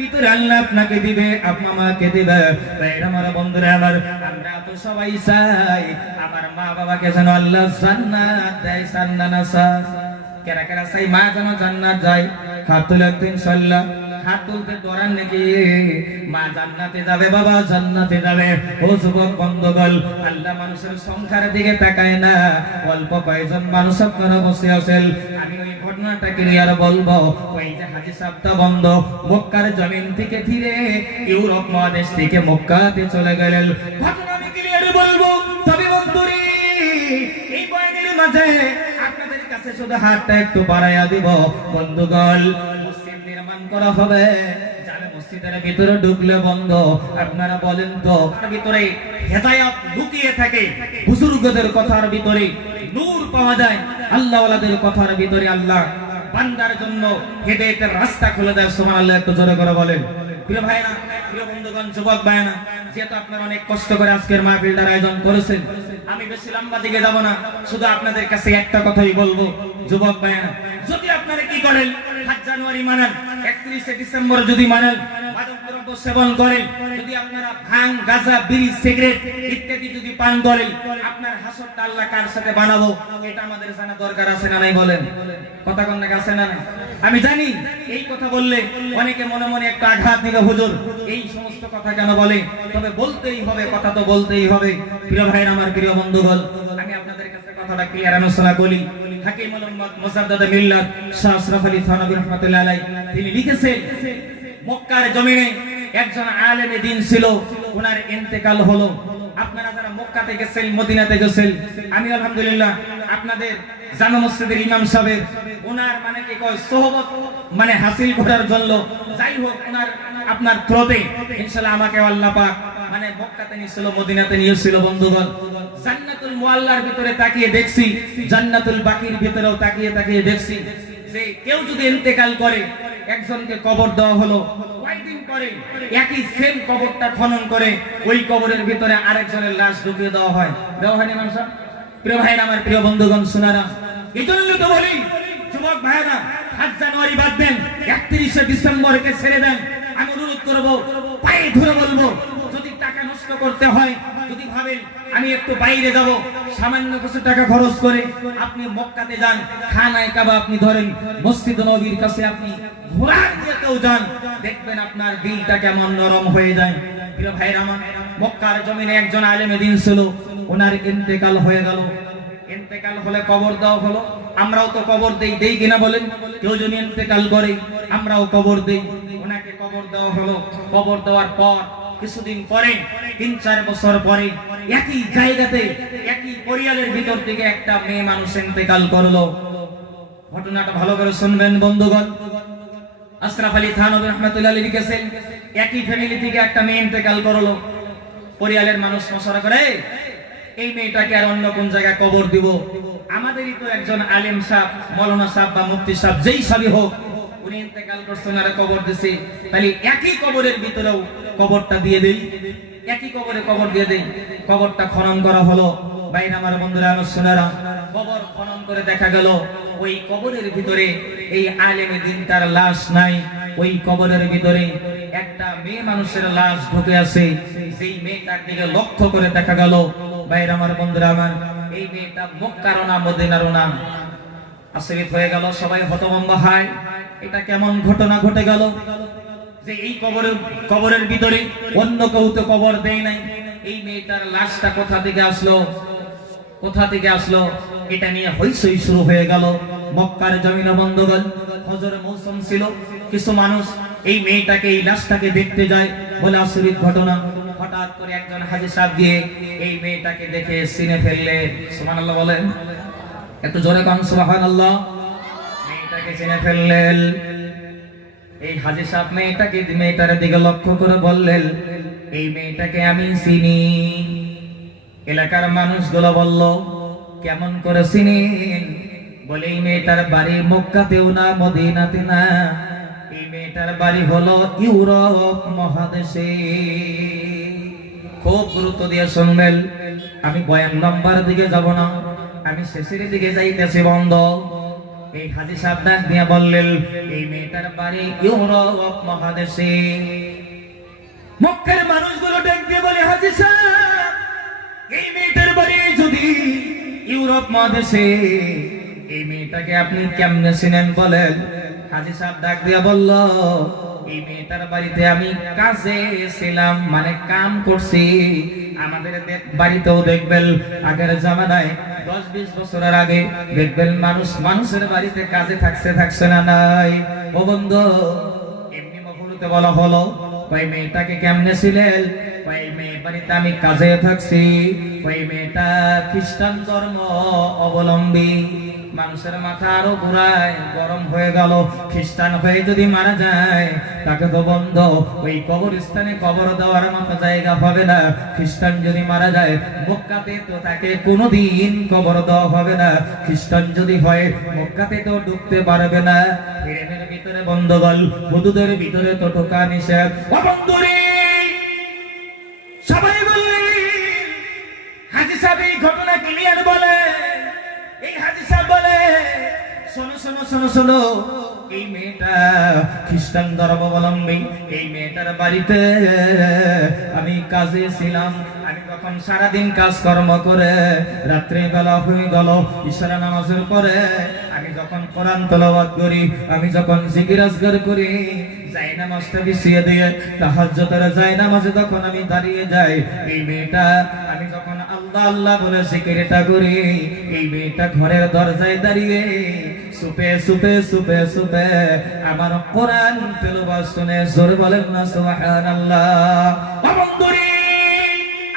ভিতরে আল্লাহ আপনাকে দিবে, আপনি আমাকে দিবে। আমার বন্ধুরা আমার, আমরা তো সবাই চাই আমার মা বাবাকে যেন আল্লাহ জান্নাত দেয়, জান্নাত আছে। কারা কারা চাই মা যেন জান্নাত যায়? হাত তুলে একদিন ইনশাআল্লাহ। হাত তুলতে দরান নাকি? মা জান্নাতে যাবে, বাবা জান্নাতে যাবে। ও যুবক বন্ধুগণ, আল্লাহ মানুষের সংখ্যার দিকে তাকায় না, অল্প কয়েকজন মানুষ আপনারা বসে আছেন। আমি ওই ঘটনাটা ক্লিয়ার বলবো। ওই যে হাজী সাহেবটা বন্ধ মক্কার জমিন থেকে ফিরে ইউরোপ মহাদেশ থেকে মক্কাতে চলে গেলেন। ঘটনা আমি ক্লিয়ার বলবো, তবে বন্ধুরে এই বয়ানের মাঝে আপনাদের কাছে শুধু হাতটা একটু বাড়াইয়া দিব। বন্ধুগণ, মসজিদ নির্মাণ করা হবে, জানে মসজিদের ভিতরে ঢুকলে বন্ধ। আপনারা বলেন তো, তার ভিতরে হেদায়েত লুকিয়ে থাকে, বুজুর্গদের কথার ভিতরে নূর পাওয়া যায়, আল্লাহওয়ালাদের কথার ভিতরে আল্লাহ বান্দার জন্য হেদায়েতের রাস্তা খুলে দেয়। সুবহানাল্লাহ, একটু জোরে করে বলেন। প্রিয় ভাইরা, প্রিয় বন্ধুগণ, যুবক ভাইরা, যেহেতু আপনারা অনেক কষ্ট করে আজকের মাহফিলটার আয়োজন করেছেন, আমি বেশি লম্বা দিকে যাব না, শুধু আপনাদের কাছে একটা কথাই বলবো। যুবক ভাইরা, যদি আপনারা কি করেন, 7 জানুয়ারি মানেন, 31 ডিসেম্বর যদি মানেন, মাদক দ্রব্য সেবন করেন, যদি আপনারা ভাঙ, গাঁজা, বিড়ি, সিগারেট ইত্যাদি যদি পান করেন, আপনার হাসরটা আল্লাহ কার সাথে বানাবো, এটা আমাদের জানা দরকার আছে না নাই? বলেন, কথা কোন নাকি আছে না নাই? আমি জানি এই কথা বললে অনেকে মনে মনে একটা আঘাত নিবে, হুজুর এই সমস্ত কথা কেন বলে? তবে বলতেই হবে, কথা তো বলতেই হবে। প্রিয় ভাইরা আমার, প্রিয় বন্ধুগণ, আমি আপনাদের কাছে কথাটা ক্লিয়ার আলোচনা করি। হাকিমুল উম্মাত মুজাদ্দিদ মিল্লাত শাহ আশরাফ আলী থানভী রাহমাতুল্লাহ আলাইহি তিনি লিখেছেন, মক্কার জমিনে একজন আলেমে দ্বীন ছিল, ওনার ইন্তেকাল হলো। আপনারা যারা মক্কাতে গেছেন, মদিনাতে গেছেন, আমি আলহামদুলিল্লাহ আপনাদের জামে মসজিদের ইমাম সাহেব, ওনার মানে কি কয় সোহবত মানে হাসিল করার জন্য, যাই হোক ওনার আপনার থ্রোতে ইনশাআল্লাহ আমাকে আল্লাহ পাক মানে মক্কাতে নিয়েছিল, মদিনাতে নিয়েছিল। বন্ধুগণ, জান্নাতুল মুআল্লার ভিতরে তাকিয়ে দেখছি, জান্নাতুল বাকির ভিতরেও তাকিয়ে তাকিয়ে দেখছি যে কেউ যদি ইন্তেকাল করে, একজনকে কবর দেওয়া হলো, কয়েকদিন পরে একই সেম কবরটা খনন করে ওই কবরের ভিতরে আরেকজনের লাশ ঢুকিয়ে দেওয়া হয়। দেওয়া হয়নি মানুষ? প্রিয় ভাইরা আমার, প্রিয় বন্ধুগণ, শোনারা, এই জন্য তো বলি যুবক ভাইরা, 7 জানুয়ারি বাদ দেন, 31 ডিসেম্বরকে ছেড়ে দেন। আমি অনুরোধ করবো, পায়ে ধরে বলবো, যদি টাকা নষ্ট করতে হয়, যদি ভাবেন আমি একটু বাইরে যাব, সামান্য কিছু টাকা খরচ করে আপনি মক্কাতে যান, খানায় কাবা আপনি ধরেন, মসজিদ নববীর কাছে আপনি ঘোরার দিকেও যান, দেখবেন আপনার দিলটা কেমন নরম হয়ে যায়। প্রিয় ভাইরা আমার, মক্কার জমিনে একজন আলেমে দ্বীন ছিল, ওনার ইন্তেকাল হয়ে গেল। ইন্তেকাল হলে কবর দেওয়া হলো। আমরাও তো কবর দেই কিনা বলেন? কেউ যদি ইন্তেকাল করে আমরাও কবর দেই। ওনাকে কবর দেওয়া হলো। কবর দেওয়ার পর কিছুদিন পরে, 3-4 বছর পরে, একই জায়গাতে একই পরিয়ালের ভিতর থেকে একটা মেয়ে মানুষ ইন্তেকাল করলো। ঘটনাটা ভালো করে শুনবেন বন্ধুগণ। আশরাফ আলী থানভী রাহমাতুল্লাহ আলাইহি লিখেছেন, একই ফ্যামিলি থেকে একটা মেয়ে ইন্তেকাল করলো। পরিয়ালের মানুষ মশওয়ারা করে, এই মেয়েটাকে আর অন্য কোন জায়গায় কবর দিব? আমাদেরই তো একজন আলেম সাহেব, মাওলানা সাহেব বা মুফতি সাহেব, যেই সাহেবই হোক, উনি ইন্তেকাল করছেন আর কবর দিছে, তাহলে একই কবরের ভিতরেও কবরটা দিয়ে দেই, একই কবরে কবর দিয়ে দেই। কবরটা খনন করা হলো। বাইরে আমার বন্ধুরা, আমার সোনারা, কবর খনন করে দেখা গেল ওই কবরের ভিতরে এই আলেমে দ্বীন তার লাশ নাই। ওই কবরের ভিতরে একটা মেয়ে মানুষের লাশ ঢুকে আছে। সেই মেয়েটার দিকে লক্ষ্য করে দেখা গেল, বাইরে আমার বন্ধুরা আমার, এই মেয়েটা মক্কারও না, মদিনারও না। আশ্চর্য হয়ে গেল, সবাই হতভম্ব হয়, এটা কেমন ঘটনা ঘটে গেল যে এই কবরের ভিতরে অন্য কেউ তো কবর দেয় নাই, এই মেয়েটার লাশটা কোথা থেকে আসলো, কোথা থেকে আসলো? এটা নিয়ে হইচই শুরু হয়ে গেল মক্কার জমিনে। বন্ধুগণ, হজরের মৌসুম ছিল, কিছু মানুষ এই মেয়েটাকে, এই লাশটাকে দেখতে যায় বলে আশ্চর্য ঘটনা। হঠাৎ করে একজন হাজী সাহেব গিয়ে এই মেয়েটাকে দেখে চিনে ফেললে। সুবহানাল্লাহ বলেন, একটু জোরে কান সুবহানাল্লাহ। মেয়েটাকে চিনে ফেললেন। এই হাজী সাহেব মেয়েটার দিকে লক্ষ্য করে বললেন, এই মেয়েটাকে আমি চিনি। এলাকার মানুষগুলো বলল, কেমন করে চিনেন? বলে এই মেয়েটার বাড়ি মক্কাতেও না, মদিনাতে না, এই মেয়েটার বাড়ি হলো ইউরোপ মহাদেশে। খুব গুরুত্ব দিয়ে শুনবেন, আমি বয়ান নাম্বার দিকে যাব না, আমি শেষের দিকে যাইতেছি। বন্ধ, এই হাজী সাহেব ডাক দিয়ে বললেন, এই মেয়েটার বাড়ি ইউরোপ মহাদেশে। মক্কার মানুষগুলো ডাক দিয়ে বলে, হাজী সাহেব, এই মেয়েটার বাড়ি যদি ইউরোপ মহাদেশে, এই মেয়েটাকে আপনি কেমনে চিনেন বলেন? হাজী সাহেব ডাক দিয়ে বলল, এই মেয়েটার বাড়িতে আমি কাজে ছিলাম, মানে কাম করছি। আমাদের বাড়িতেও দেখবেন আগের জামানায় 10-20 বছরের আগে দেখবেন মানুষের বাড়িতে কাজে থাকছে না নাই? ও বন্ধু, এমনি মফরুতে বলা হলো, ওই মেয়েটাকে কেমনে ছিলেন? ওই মেয়ে বাড়িতে আমি কাজে থাকছি। ওই মেয়েটা খ্রিস্টান ধর্ম অবলম্বী। মানুষের মাথা আরো ঘুরায়, গরম হয়ে গেল। খ্রিস্টান হয়ে যদি মারা যায়, তাকে তো বন্ধ ওই কবরস্থানে কবর দেওয়ার মতো জায়গা হবে না। খ্রিস্টান যদি মারা যায়, মক্কাতে তো তাকে কোনোদিন কবর দেওয়া হবে না। খ্রিস্টান যদি হয়, মক্কাতে তো ঢুকতে পারবে না। হিরেমের ভিতরে বন্ধগল, হুদুদের ভিতরে তো ঢোকা নিষেধ। ও বন্ধুরে, সবাই বললেন, হাজী সাহেব এই ঘটনা ক্লিয়ার বলে। এই হাজী সাহেব বলে, শোনো, এই মেয়েটা খ্রিস্টান ধর্মাবলম্বী। এই মেয়েটার বাড়িতে আমি কাজে ছিলাম। আমি যখন সারাদিন কাজকর্ম করে রাত্রে বেলা হয়ে গেল, ইশারা নামাজের পরে আমি যখন কোরআন তেলাওয়াত করি, আমি যখন জিকির আজকার করি, জায়নামাজটা বিছিয়ে দিয়ে তাহাজ্জুদের জায়নামাজে তখন আমি দাঁড়িয়ে যাই। এই মেয়েটা আমি যখন আল্লাহ আল্লাহ বলে জিকিরটা করি, এই মেয়েটা ঘরের দরজায় দাঁড়িয়ে সুপে আমার কোরআন তেলাওয়াত শুনে জোরে বলেন না সুবহানাল্লাহ। ও বন্ধুরে,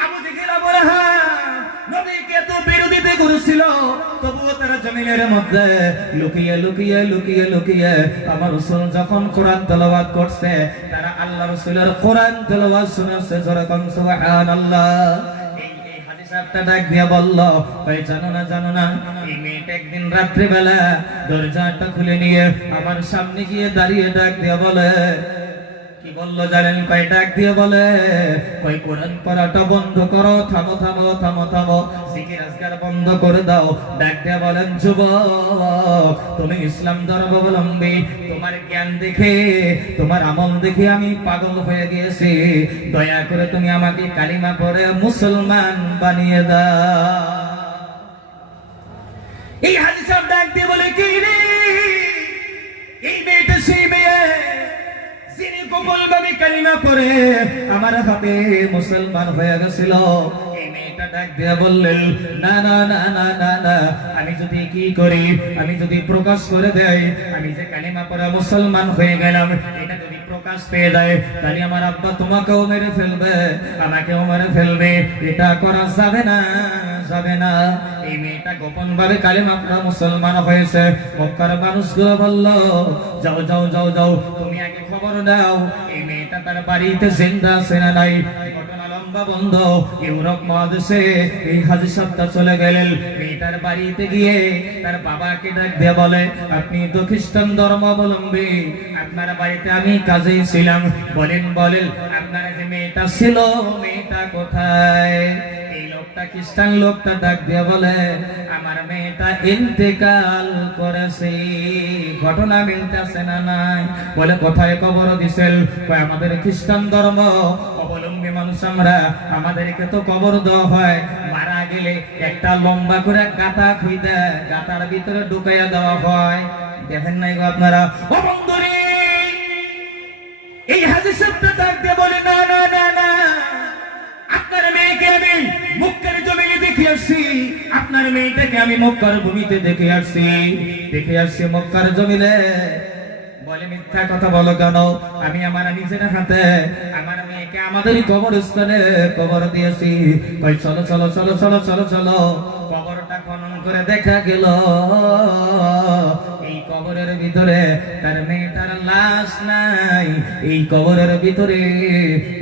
আবু জেহেল আবু লাহাব নবীকে তো বিরোধিতা করেছিল, তবুও তারা জমিনের মধ্যে লুকিয়ে আমার রাসূল যখন কোরআন তেলাওয়াত করছে, তারা আল্লাহ রাসূলের কোরআন তেলাওয়াত শুনেছে। জোরে বলেন সুবহানাল্লাহ। সাহেবটা ডাক দিয়া বলল, ভাই জানো না এই মেয়েটা একদিন রাত্রিবেলা দরজাটা খুলে নিয়ে আমার সামনে গিয়ে দাঁড়িয়ে ডাক দিয়া বলে, কি বললো জানেন? কয় ডাক দিয়ে বলে, কই কোরআন পড়াটা বন্ধ করো, থামো, জিকির আজকার বন্ধ করে দাও। ডাক দিয়ে বলেন, যুবক, তুমি ইসলাম ধর্মাবলম্বী, তোমার জ্ঞান দেখে, তোমার আমল দেখে আমি পাগল হয়ে গিয়েছি। দয়া করে তুমি আমাকে কালিমা পড়ে মুসলমান বানিয়ে দাও। এই হাজী সাহেব ডাক দিয়ে বলে, কি রে, এই মেয়েটা সেই মেয়ে যিনি গোপনভাবে কালিমা পড়ে আমার হাতে মুসলমান হয়ে গেছিল। এই মেয়েটা ডাক দিয়ে বললেন, না, আমি যদি কি করি, আমি যদি প্রকাশ করে দেই, আমি যে কালিমা পড়ে মুসলমান হয়ে গেলাম, এটা যদি প্রকাশ পেয়ে যায়, তাহলে আমার আব্বা তোমাকেও মেরে ফেলবে, আমাকেও মেরে ফেলবে। এটা করা যাবে না। এই মেয়েটা গোপন ভাবে কালিমা পড়ে মুসলমান হয়েছে। মক্কার মানুষগুলো বলল, যাও, তুমি আগে খবর দাও, এই মেয়েটা তার বাড়িতে জিন্দা আছে না নাই। ঘটনা লম্বা বন্ধ। ইউরোপ মহাদেশে এই হাজী সাহেবটা চলে গেলেন। মেয়েটার বাড়িতে গিয়ে তার বাবাকে ডাক দিয়ে বলে, আপনি তো খ্রিস্টান ধর্মাবলম্বী, আপনার বাড়িতে আমি কাজে ছিলাম, বলেন আপনার যে মেয়েটা ছিল, মেয়েটা কোথায়? এই লোকটা খ্রিস্টান লোকটা ডাক দিয়ে বলে, আমার মেয়েটা ইন্তেকাল করেছে। ঘটনা মিলতেছে না নাই? বলে, কোথায় কবর দিছেন? কয়, আমাদের খ্রিস্টান ধর্ম অবলম্বী মানুষ আমরা, আমাদেরকে তো কবর দেওয়া হয়, মারা গেলে একটা লম্বা করে গাঁথা খুঁজে গাঁথার ভিতরে ঢুকাইয়া দেওয়া হয়। দেখেন নাই গো আপনারা? ও বন্ধুরে, এই হাজী সাহেবটা ডাক দিয়ে বলে, না, আপনার মেয়েকে আমি মক্কার জমিনে দেখে আসছি, আপনার মেয়েটাকে আমি মক্কার ভূমিতে দেখে আসছি মক্কার জমিনে। বলে, মিথ্যা কথা বলো কেন? আমি আমার নিজের হাতে আমার মেয়েকে আমাদের কবরস্থানে কবর দিয়েছি। কই, চলো। কবরটা খনন করে দেখা গেল, এই কবরের ভিতরে তার মেয়েটার লাশ নাই। এই কবরের ভিতরে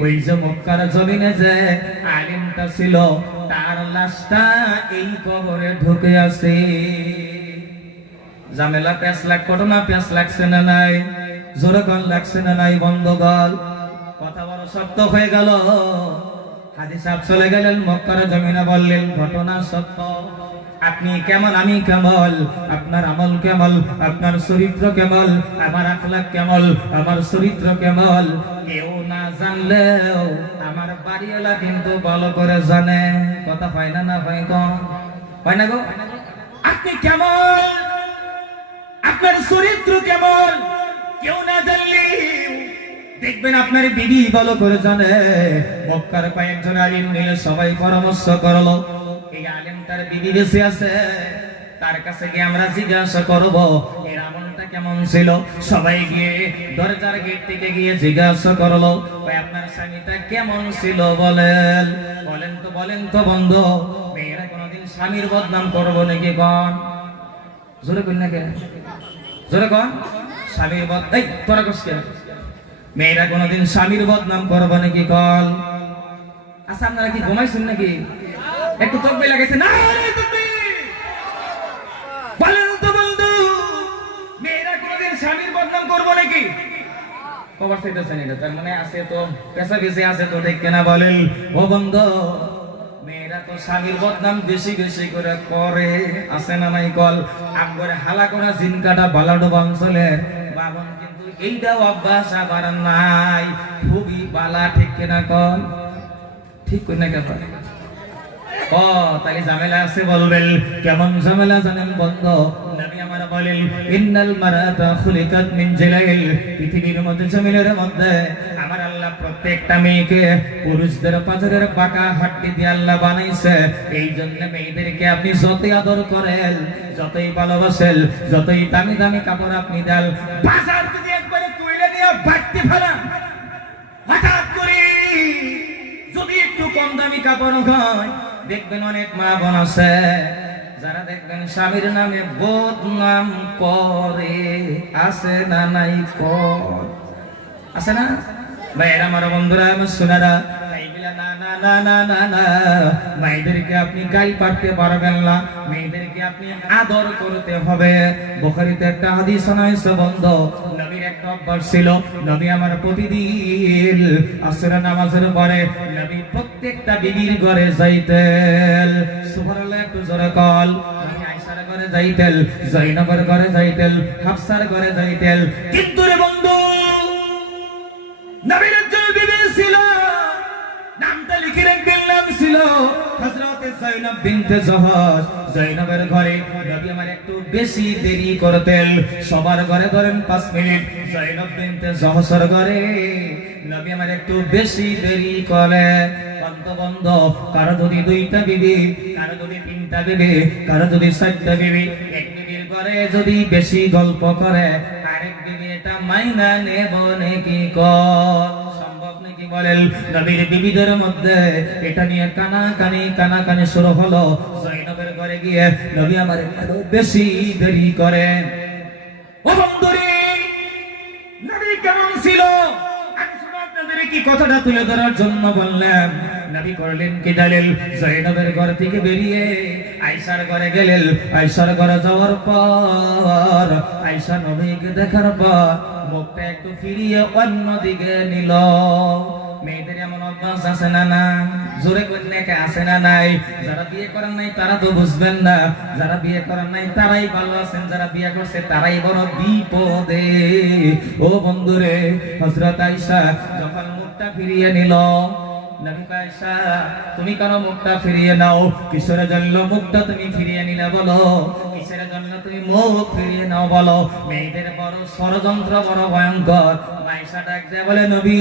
ওই যে মক্কার জমিনে যে আলিমটা ছিল, তার লাশটা এই কবরে ঢুকে আছে। ঝামেলা ঘটনা লাগছে না নাই? জোরে কোন লাগছে না নাই? বন্ধগণ, কথা বড় সত্য হয়ে গেল। হাজী সাহেব চলে গেলেন মক্কার জমিনে, বললেন ঘটনা সত্য। আপনি কেমন আমি কেমন, আপনার আমল কেমন, আপনার চরিত্র কেমন, আমার আখলাক কেমন, আমার চরিত্র কেমন কেউ না জানলেও আমার বাড়িওয়ালা কিন্তু ভালো করে জানে। কথা হয় না? না হয় কম হয় না গো? আপনি কেমন, আপনার চরিত্র কেমন কেউ না জানলে দেখবেন আপনার বিবি ভালো করে জানে। মক্কার কয়েকজন আলিম মিলে সবাই পরামর্শ করলো, এই আলিম তার বিবি বেঁচে আছে, তার কাছে গিয়ে আমরা জিজ্ঞাসা করব এর আমলটা কেমন ছিল। সবাই গিয়ে দরজার গেট থেকে গিয়ে জিজ্ঞাসা করলো, ভাই আপনার স্বামীটা কেমন ছিল বলেন। বলেন তো বন্ধু, মেয়েরা কোনোদিন স্বামীর বদনাম করবো নাকি? কন জোরে কন না, কে জোরে কন। স্বামীর এই তোরা কষ্ট, মেয়েরা কোনোদিন স্বামীর বদনাম করবো নাকি? কল। আচ্ছা আপনারা কি ঘুমাইছেন নাকি? একটু তকবি লাগাইছে না? বলেন তো বন্ধু, মেয়েরা কোনোদিন স্বামীর বদনাম করবো নাকি? খবর চাইতেছেন, এটা তার মানে আছে তো, পেশা বেশি আছে তো, ঠিক কিনা বলেন? ও বন্ধু, মেয়েরা তো স্বামীর বদনাম বেশি বেশি করে করে, আছে না নাই? কল আমগরে হালা করা জিন কাটা বালাডো অঞ্চলের বাবন কিন্তু এইটাও অভ্যাস আবার নাই, খুবই বালা, ঠিক কিনা? কল ঠিক কই না? কেন ও তাই ঝামেলা আছে বলবেন। কেমন ঝামেলা জানেন বন্ধু? নবী আমার বলেন, ইন্নাল মারাতা খুলিকাত মিন জিলাইল, পৃথিবীর মধ্যে জমিনের মধ্যে আমার আল্লাহ প্রত্যেকটা মেয়েকে পুরুষদের পাঁজরের পাকা হাড্ডি দিয়ে আল্লাহ বানাইছে। এই জন্য মেয়েদেরকে আপনি যতই আদর করেন, যতই ভালোবাসেন, যতই দামি দামি কাপড় আপনি দেন, বাজার যদি একবারে তুইলে দিয়ে বাড়তে ফেলান, হঠাৎ করে যদি একটু কম দামি কাপড় হয়, দেখবেন অনেক মা বোন আছে যারা দেখবেন স্বামীর নামে বদনাম করে, আছে না নাই? কর আছে না ভাইরা? আমার বন্ধুরা, আমার সোনারা, না না না না না না, মেয়েদেরকে আপনি গাই পারতে পারবেন না, মেয়েদেরকে আপনি আদর করতে হবে। বুখারীতে একটা হাদিস আছে বন্ধু, নবীর একটা অভ্যাস ছিল, নবী আমার প্রতিদিন আসর নামাজের পরে নবী প্রত্যেকটা বিবির ঘরে যাইতেন। সুবহানাল্লাহ, একটু জোরে কল। নবী আয়েশার ঘরে যাইতেন, জয়নবের ঘরে যাইতেন, হাফসার ঘরে যাইতেন। কিন্তু রে বন্ধু, নবীর একজন বিবি ছিল, নামটা লিখে রাখবেন, নাম ছিল হযরতে যায়েনব বিনতে জাহাজ। যায়েনবের ঘরে নবী আমার একটু বেশি দেরি করতেন, সবার ঘরে ধরেন 5 মিনিট, যায়েনব বিনতে জাহাজের ঘরে নবী আমার একটু বেশি দেরি করে। বন্ধ, কারো যদি 2টা বিবি, কারো যদি 3টা বিবি, কারো যদি 4টা বিবি, এক বিবির ঘরে যদি বেশি গল্প করে, আরেক বিবি এটা মাইনা নেব নাকি? সম্ভব নাকি বলেন? নবীর বিবিদের মধ্যে এটা নিয়ে কানাকানি শুরু হলো। যায়েনবের ঘরে গিয়ে নবী আমার একটু বেশি দেরি করে। ও বন্ধুরে, নবী কেমন ছিল কি কথাটা তুলে ধরার জন্য বললাম। নবী করলেন কি জানেন? যায়েনবের ঘর থেকে বেরিয়ে আয়েশার ঘরে গেলেন। আয়েশার ঘরে যাওয়ার পর আয়েশা নবীকে দেখার পর মুখটা একটু ফিরিয়ে অন্যদিকে নিল। মেয়েদের এমন অভ্যাস আছে না? না জোরে কন্যাকে আছে না নাই? যারা বিয়ে করেন নাই তারা তো বুঝবেন না, যারা বিয়ে করেন নাই তারাই ভালো আছেন, যারা বিয়ে করছে তারাই বড় বিপদে। ও বন্ধুরে, হযরত আয়েশা যখন মুখটা ফিরিয়ে নিল, নবী আয়েশা তুমি কেন মুখটা ফিরিয়ে নাও? কিসের জন্য মুখটা তুমি ফিরিয়ে নিলে বলো? কিসের জন্য তুমি মুখ ফিরিয়ে নাও বলো? মেয়েদের বড় ষড়যন্ত্র, বড় ভয়ঙ্কর। আয়েশা ডাক দেয়া বলে, নবী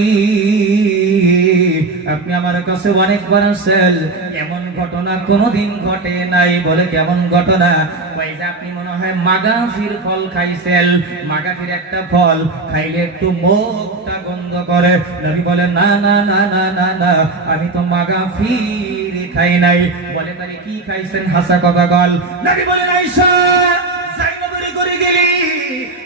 আপনি আমার কাছে অনেকবার আসছেন, এমন ঘটনা কোনোদিন ঘটে নাই। বলে কেমন ঘটনা? ওই যে আপনি মনে হয় মাগাফির ফল খাইছেন, মাগাফির একটা ফল খাইলে একটু মুখটা গন্ধ করে। নবী বলে না না না না না না, আমি তো মাগাফির খাই নাই। বলে তাহলে কি খাইছেন? হাসা কথা বল। নবী বলে, আয়েশা যায়েনবের ঘরে গেলি,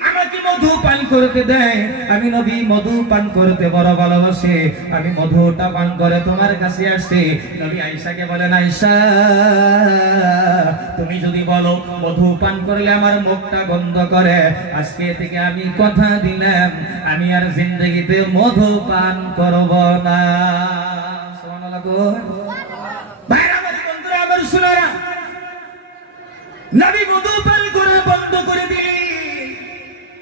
আমাকে মধু পান করতে দেয়, আমি নবী মধু পান করতে বড় ভালোবাসি, আমি মধুটা পান করে তোমার কাছে আসছি। নবী আয়েশাকে বলেন, আয়েশা তুমি যদি বলো মধু পান করলে আমার মুখটা গন্ধ করে, আজকে থেকে আমি কথা দিলাম আমি আর জিন্দেগিতে মধু পান করব না। সুবহানাল্লাহ। ভাইরা আমার বন্ধুরা, আমার শোনারা, নবী wudu পান করে বন্ধ করে দিলেন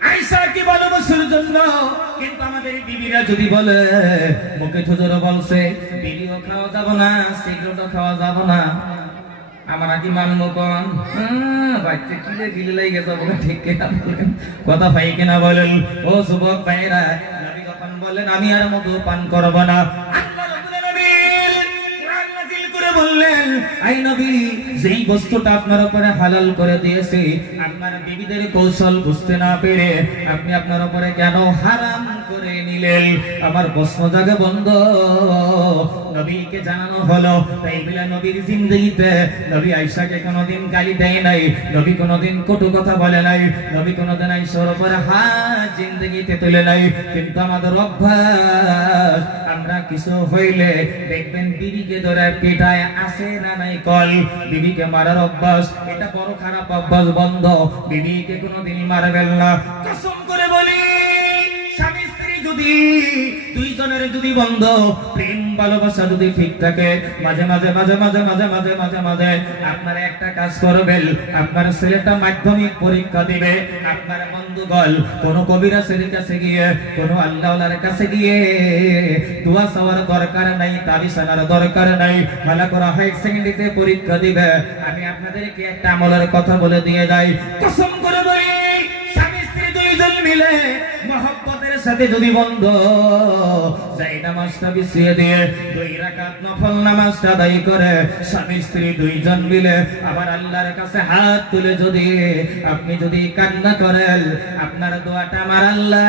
আয়েশা কি ভালোবাসার জন্য। কিন্তু আমাদের বিবিরা যদি বলে মুখে থুজরে বলছে বিড়িও খাওয়া যাব না, সিগারেটও খাওয়া যাব না, আমরা কি মানবো কোন? বাচ্চা কিলে কিলে লেগে যাবো, ঠিক কিনা বলেন? কথা ভাই কিনা বলেন? ও যুবক ভাইরা, নবী যখন বললেন আমি আর মধু পান করব না, আল্লাহ রাব্বুল আলামিন কোরআন নাযিল করে বললেন আই নবী যেই বস্তুটা আপনার উপরে হালাল করে দিয়েছি আপনার বিবিদের কৌশল বুঝতে না পেরে আপনি আপনার উপরে কেন হারাম করে নিলেন? আমার প্রশ্ন জাগে বন্ধ। নবীকে জানানো হলো, তাই বলে নবীর জিন্দেগিতে নবী আয়েশাকে কোনোদিন গালি দেয় নাই, নবী কোনোদিন কটু কথা বলে নাই, নবী কোনোদিন আয়েশার উপরে হাত জিন্দেগিতে তুলে নাই। কিন্তু আমাদের অভ্যাস, আমরা কিছু হইলে দেখবেন বিবিকে ধরে পিটায় আসে না নাই কল, বিবিকে মারার অভ্যাস, এটা বড় খারাপ অভ্যাস। বন্ধ, বিবিকে কোনোদিন মারবেন না। কসম করে বলি স্বামী স্ত্রী যদি দুইজনের যদি বন্ধ প্রেম ভালোবাসা যদি ঠিক থাকে, মাঝে মাঝে মাঝে মাঝে মাঝে মাঝে মাঝে মাঝে আপনারা একটা কাজ করবেন, আপনার ছেলেটা মাধ্যমিক পরীক্ষা দিবে, আপনার বন্ধুগণ কোন কবিরাজের কাছে গিয়ে কোন আল্লাহওয়ালার কাছে গিয়ে দোয়া চাওয়ার দরকার নাই, তাবিজ আনার দরকার নাই, ভালো করে হাই সেকেন্ডারিতে পরীক্ষা দিবে। আমি আপনাদেরকে একটা আমলের কথা বলে দিয়ে যাই, কসম করে বলি স্বামী স্ত্রী দুইজন মিলে মহব্বতের সাথে যদি বন্ধ যাই নামাজটা বিছিয়ে দিয়ে 2 রাকাত নফল নামাজটা আদায় করে স্বামী স্ত্রী দুইজন মিলে আবার আল্লাহর কাছে হাত তুলে যদি আপনি যদি কান্না করেন, আপনার দোয়াটা আমার আল্লাহ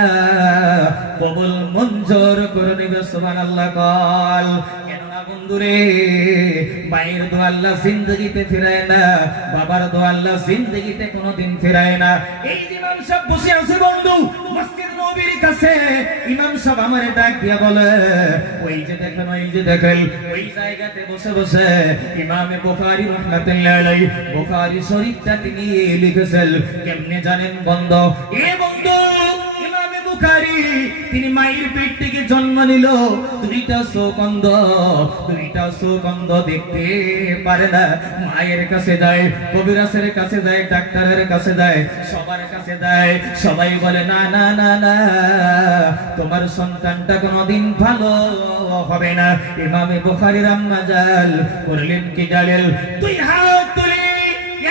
কবুল মঞ্জুর করে নেবে। সুবহানাল্লাহ কল। কেননা বন্ধুরে, মায়ের দোয়া আল্লাহ জিন্দেগিতে ফেরায় না, বাবার দোয়া আল্লাহ জিন্দেগিতে কোনোদিন ফেরায় না। এই যে ইমাম সাহেব বসে আছে বন্ধু মসজিদ নববীর কাছে, ইমাম সাহেব আমারে ডাক দিয়া বলে ওই যে দেখেন, ওই যে দেখেন, ওই জায়গাতে বসে বসে ইমামে বুখারী রাহমাতুল্লাহ আলাইহি বুখারী শরীফটা তিনি লিখেছেন। কেমনে জানেন বন্ধ? এ বন্ধু, ইমামে বুখারী তিনি মায়ের পেট থেকে জন্ম নিল, দুইটা চোখ অন্ধ, দেখতে পারে না। মায়ের কাছে যায়, কবিরাজের কাছে যায়, ডাক্তারের কাছে যায়, সবার কাছে যায়, সবাই বলে না না না না, তোমার সন্তানটা কোনোদিন ভালো হবে না। ইমামে বুখারীর আম্মা জাল করলেন কি জানেন? 2 হাত তুলে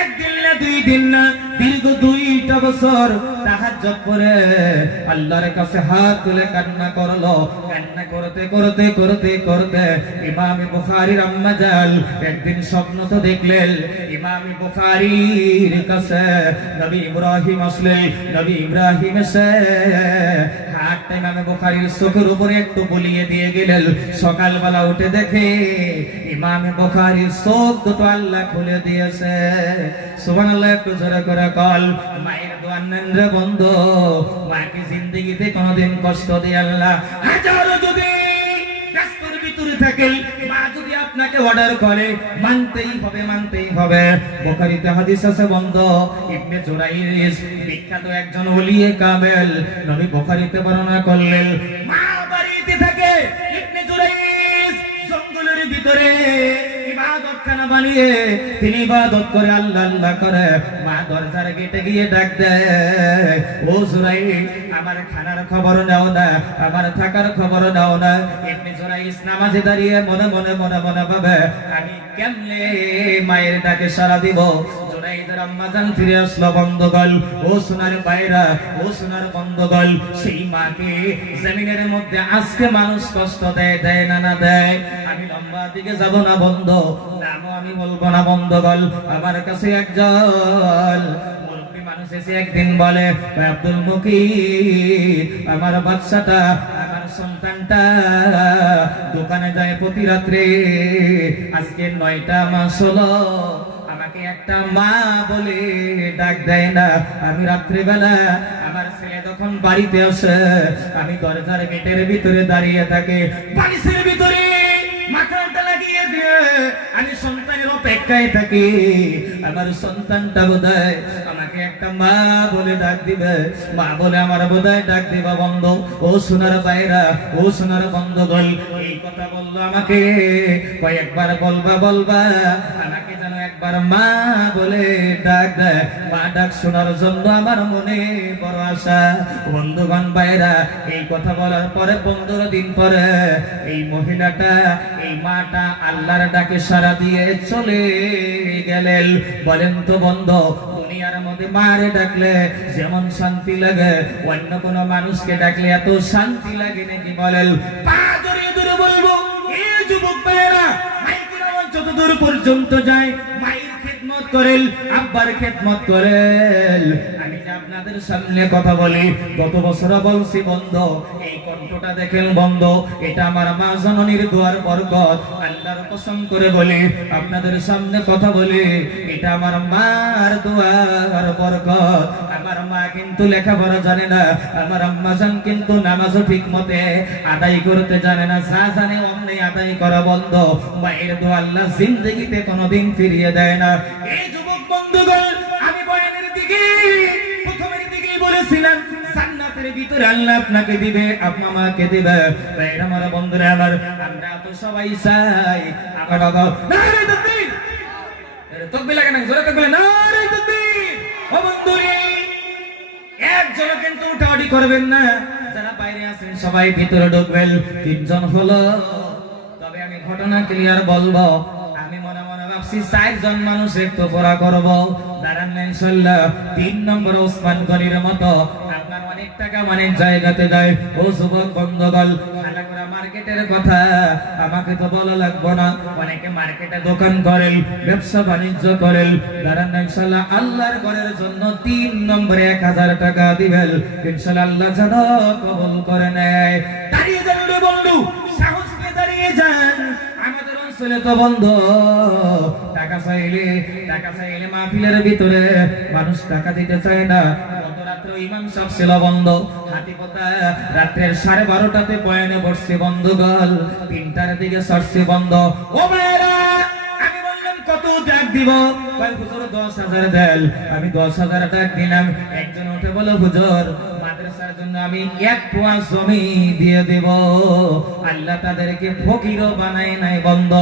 একদিন না 2 দিন না দীর্ঘ 2টা বছর তাহাজ্জুদ পড়ে আল্লাহর কাছে হাত তুলে কান্না করলো। কান্না করতে করতে করতে করতে ইমাম বুখারীর আম্মা জাল একদিন স্বপ্ন তো দেখলেন, ইমাম বুখারীর কাছে নবী ইব্রাহিম আসলেন। নবী ইব্রাহিম এসে হাতটা ইমাম বুখারীর চোখের উপরে একটু বুলিয়ে দিয়ে গেলেন। সকালবেলা উঠে দেখে ইমাম বুখারীর চোখ দুটো আল্লাহ খুলে দিয়েছে। সুবহানাল্লাহ, একটু জোরে করে কল। মায়ের দোয়া নেন রে বন্ধু, মাকে জিন্দেগিতে কোনোদিন কষ্ট দিয়ে আল্লাহ হাজারো যদি ব্যস্তর ভিতরে থাকেন, মা যদি আপনাকে অর্ডার করে মানতেই হবে, মানতেই হবে। বুখারীতে হাদিস আছে বন্ধু, ইবনে জুরাইজ বিখ্যাত একজন ওলিয়ে কামেল নবী বুখারীতে বর্ণনা করলেন, মা বাড়িতে থাকে, ইবনে জুরাইজ জঙ্গলের ভিতরে ইবাদতখানা বানিয়ে তিনি ইবাদত করে, আল্লাহ আল্লাহ করে। মা দরজার গেটে গিয়ে ডাক দেয়, ও জুরাইজ আমার খানার খবর নাও না, আমার থাকার খবর নাও না। ইবনে জুরাইজ নামাজে দাঁড়িয়ে মনে মনে মনে মনে ভাবে আমি কেমনে মায়ের ডাকে সাড়া দিব। জুরাইজের আম্মা জান ফিরে আসলো বন্ধুগণ, ও সোনার ভাইরা, ও সোনার বন্ধুগণ, সেই মাকে জমিনের মধ্যে আজকে মানুষ কষ্ট দেয়, দেয় না না দেয়। আমি লম্বা দিকে যাব না বন্ধ, নামও আমি বলবো না বন্ধুগণ। আমার কাছে একজন মুরব্বী মানুষ এসে একদিন বলে, আব্দুল মুকিত, আমার বাচ্চাটা, আমার সন্তানটা দোকানে যায় প্রতি রাত্রে, আজকে 9টা মাস হলো আমাকে একটা মা বলে ডাক দেয় না। আমি রাত্রিবেলা আমার ছেলে যখন বাড়িতে আসে আমি দরজার গেটের ভিতরে দাঁড়িয়ে থাকি, বালিশের ভিতরে মাথাটা লাগিয়ে দিয়ে আমি সন্তানের অপেক্ষায় থাকি। আমার সন্তানটা বোধহয় আমাকে একটা মা বলে ডাক দিবে, মা বলে আমার বোধহয় ডাক দিবা বন্ধ। ও সোনার ভাইরা, ও সোনার বন্ধুগণ, এই কথা বললো আমাকে কয়েকবার বলবা বলবা, আমাকে যেন একবার মা বলে ডাক দেয়, মা ডাক শোনার জন্য আমার মনে বড় আশা। বন্ধুগণ ভাইরা, এই কথা বলার পরে 15 দিন পরে এই মহিলাটা, এই মাটা আল্লাহর ডাকে সাড়া দিয়ে চলে গেলেন। বলেন তো বন্ধু, দুনিয়ার মধ্যে মারে ডাকলে যেমন শান্তি লাগে, অন্য কোন মানুষকে ডাকলে এত শান্তি লাগে নাকি? বলেন। পা জড়িয়ে ধরে বলবো, এই যুবক ভাইয়েরা, মাইকের আওয়াজ যত দূর পর্যন্ত যায়, মায়ের খেদমত করেন, আব্বার খেদমত করেন। আমি যে আপনাদের সামনে কথা বলি, গত বছর বলছি বন্ধ, এই কণ্ঠটা দেখেন বন্ধ, এটা আমার মা জননীর দোয়ার বরকত। আল্লাহর কসম করে বলি, আপনাদের সামনে কথা বলি, এটা আমার মার দোয়ার বরকত। আমার মা কিন্তু লেখাপড়া জানে না, আমার আম্মা জান কিন্তু নামাজও ঠিক মতে আদায় করতে জানে না, যা জানে অমনি আদায় করা বন্ধ। মায়ের দোয়া আল্লাহ জিন্দেগিতে কোনোদিন ফিরিয়ে দেয় না। এই যুবক বন্ধুগণ, আমি বয়ানের দিকে প্রথমের দিকেই বলেছিলাম, জান্নাতের ভিতরে আল্লাহ আপনাকে দিবে, আপনার মাকে দিবে। ভাইরা আমার, বন্ধুরা আমার, আমরা তো সবাই চাই আমার বাবা নারে তাকবীর, তাকবীর লাগে না, জোরে তাকবীর, নারে তাকবীর। ও বন্ধুরে, একজন কিন্তু উঠাউঠি করবেন না, যারা বাইরে আছেন সবাই ভিতরে ঢুকবেন। 3 জন হলো, তবে আমি ঘটনা ক্লিয়ার বলবো। আমি মনে মনে ভাবছি 4 জন মানুষ একটু পড়া করবো, দাঁড়ান না ইনশাআল্লাহ। 3 নম্বর ওসমান গনির মতো আপনার অনেক টাকা অনেক জায়গাতে যায়। ও যুবক বন্ধুগণ, আলাকরা মার্কেটের কথা আমাকে তো বলা লাগবে না, অনেকে মার্কেটে দোকান করেন, ব্যবসা বাণিজ্য করেন, দাঁড়ান না ইনশাআল্লাহ। আল্লাহর ঘরের জন্য 3 নম্বরে 1000 টাকা দিবেন, ইনশাআল্লাহ আল্লাহ যেন কবুল করে নেয়। দাঁড়িয়ে যান রে বন্ধু, সাহস নিয়ে দাঁড়িয়ে যান। আমাদের অঞ্চলে তো বন্ধ, টাকা চাইলে মাহফিলের ভিতরে মানুষ টাকা দিতে চায় না। গত রাত্রে ইমাম সাহেব ছিল বন্ধ, হাতিপতা রাত্রের 12:30টাতে বয়ানে বসছে বন্ধুগণ, 3টার দিকে সরছে বন্ধ। ও ভাইরা, আমি বললাম কত টাকা দিব? কয় হুজুর 10,000 দেন। আমি 10,000 টাকা দিলাম। একজন উঠে বলো, হুজুর মাদ্রাসার জন্য আমি 1 পোয়া জমি দিয়ে দেব। আল্লাহ তাদেরকে ফকিরও বানায় নাই বন্ধ।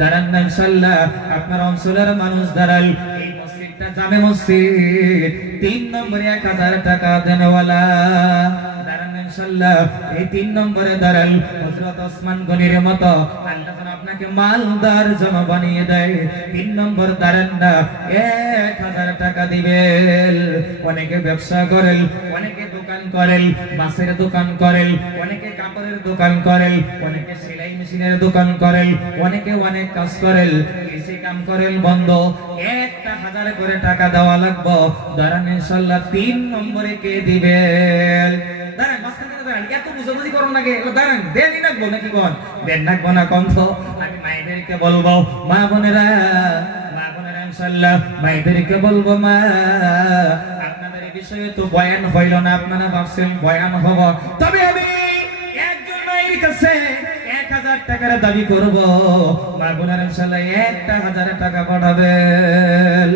দাঁড়ান না ইনশাআল্লাহ, আপনার অঞ্চলের মানুষ দাঁড়াল। এই মসজিদটা জামে মসজিদ, 3 নম্বরে 1000 টাকা দেনওয়ালা। দাঁড়ান ইনশাআল্লাহ, এই 3 নম্বরে দাঁড়াল। হযরত ওসমান গনির মতো আল্লাহ যেন আপনাকে মালদার জন বানিয়ে দেয়। 3 নম্বর দাঁড়ান না, 1000 টাকা দিবেন। অনেকে ব্যবসা করেন, অনেকে দোকান করেন, মাছের দোকান করেন, অনেকে কাপড়ের দোকান করেন, অনেকে সেলাই মেশিনের দোকান করেন, অনেকে অনেক কাজ করেন, কৃষি কাম করেন বন্ধ। 1000 করে টাকা দেওয়া লাগবে। দাঁড়ান ইনশাআল্লাহ, 3 নম্বরে কে দিবেন? দাঁড়ান, মাঝখানে দাঁড়ান, এত বুঝাবুঝি করুন নাকি? দাঁড়ান, দেনই লাগবো নাকি? কোন দেন লাগবো না কণ্ঠ? আমি মায়েদেরকে বলবো, মা বোনেরা ইনশাআল্লাহ, মায়েদেরকে বলবো, মা আপনাদের এই বিষয়ে তো বয়ান হইল না, আপনারা ভাবছেন বয়ান হব, তবে আমি একজন মায়ের কাছে 1000 টাকার দাবি করব। মা বোনেরা ইনশাআল্লাহ 1000 টাকা পাঠাবেন।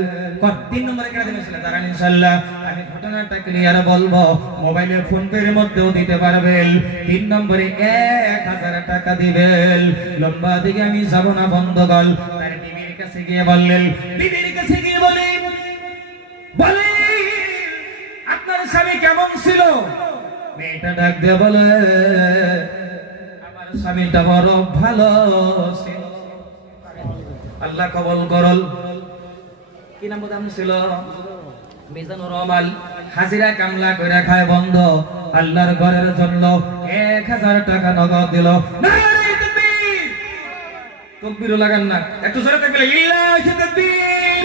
3 নম্বরে কেন দেবেন? দাঁড়ান ইনশাআল্লাহ, আমি ঘটনাটা ক্লিয়ার বলবো, মোবাইলের ফোন পের মধ্যেও দিতে পারবেন। 3 নম্বরে 1000 টাকা দিবেন। লম্বা দিকে আমি যাব না বন্ধুগণ। তার বিবির কাছে গিয়ে বললেন, বিবির কাছে গিয়ে বলে আপনার স্বামী কেমন ছিল? মেয়েটা ডাক দিয়ে বলে, আমার স্বামীটা বড় ভালো ছিল, আল্লাহ কবুল করল। কি নাম বলতে ছিল? মিজানুর রহমান। হাজিরা কামলা করে খায় বন্ধ, আল্লাহর ঘরের জন্য 1000 টাকা নগদ দিল। নারে তাকবীর! তাকবীর লাগান না, একটু জোরে তাকবীর, ইল্লাহি তাকবীর।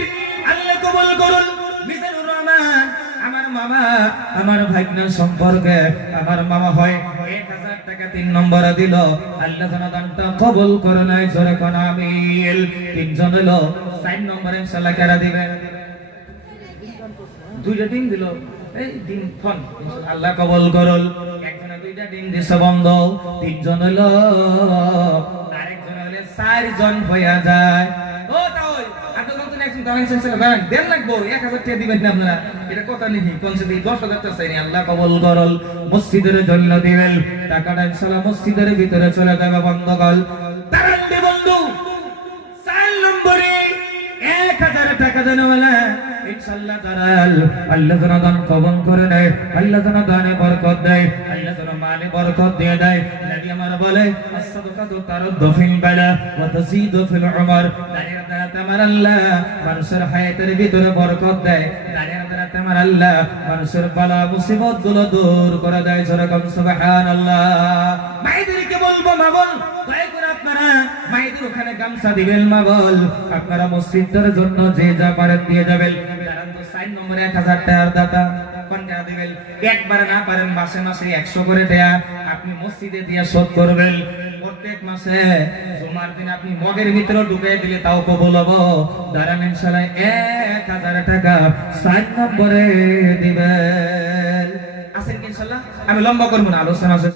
আল্লাহ কবুল করুন। মিজানুর রহমান আমার মামা, আমার ভাইনা সম্পর্কে আমার মামা হয়। 1000 টাকা 3 নম্বরে দিল। আল্লাহ যেন দানটা কবুল করে নাই, জোরে কোন আমিন। 3 জন হলো, 4 নম্বরে ইনশাআল্লাহ কারা দিবেন? 2টা ডিম দিল, এই ডিম ফোন, আল্লাহ কবুল করুন। একজনে 2টা ডিম দিছে বন্ধ। 3 জন হলো, আরেকজন হলে 4 জন হইয়া যায়। ও তাই আপনি কত নেক্সট দাঁড়ান দেন লাগবো, 1000 টাকা দিবেন না আপনারা? এটা কথা নেই, কোন সে 10,000 টাকা চাইনি, আল্লাহ কবুল করুন। মসজিদের জন্য দিবেন টাকাটা, ইনশাআল্লাহ মসজিদের ভিতরে চলে যাবে বন্ধুগণ। দাঁড়ান বন্ধু, 4 নম্বরে 1000 টাকা দেন বলে ইনশাআল্লাহ তাআলা আল্লাহ যেন দান কবুল করে নেয়, আল্লাহ যেন দানে বরকত দেয়, আল্লাহ যেন মালে বরকত দিয়ে দেয়। নবী আমার বলে as-সাদাকাতু তারুদ্দু ফিল বালা ওয়া তাজিদু ফিল উমর। দানের দ্বারা তোমার আল্লাহ মানুষের হায়াতের ভিতরে বরকত দেয়, দানের দ্বারা তোমার আল্লাহ মানুষের বালা মুসিবত গুলো দূর করে দেয়। যেরকম সুবহানাল্লাহ। মায়েদেরকে বলবো মা বল দয়া করে আপনারা মায়েদের ওখানে গামছা দিবেন। মা বল আপনারা মসজিদের জন্য যে যা পারেন দিয়ে যাবেন। কারণ তো 4 নম্বরে 1000 টাকার দাতা কোন টাকা দিবেন, একবার না পারেন মাসে মাসে 100 করে দেয়া আপনি মসজিদে দিয়ে শোধ করবেন। প্রত্যেক মাসে জুমার দিন আপনি মগের ভিতরে ঢুকিয়ে দিলে তাও কবুল হবে। দাঁড়ান ইনশাআল্লাহ 1000 টাকা 4 নম্বরে দিবেন। আছেন কি ইনশাআল্লাহ? আমি লম্বা করব না, আলোচনা আছে।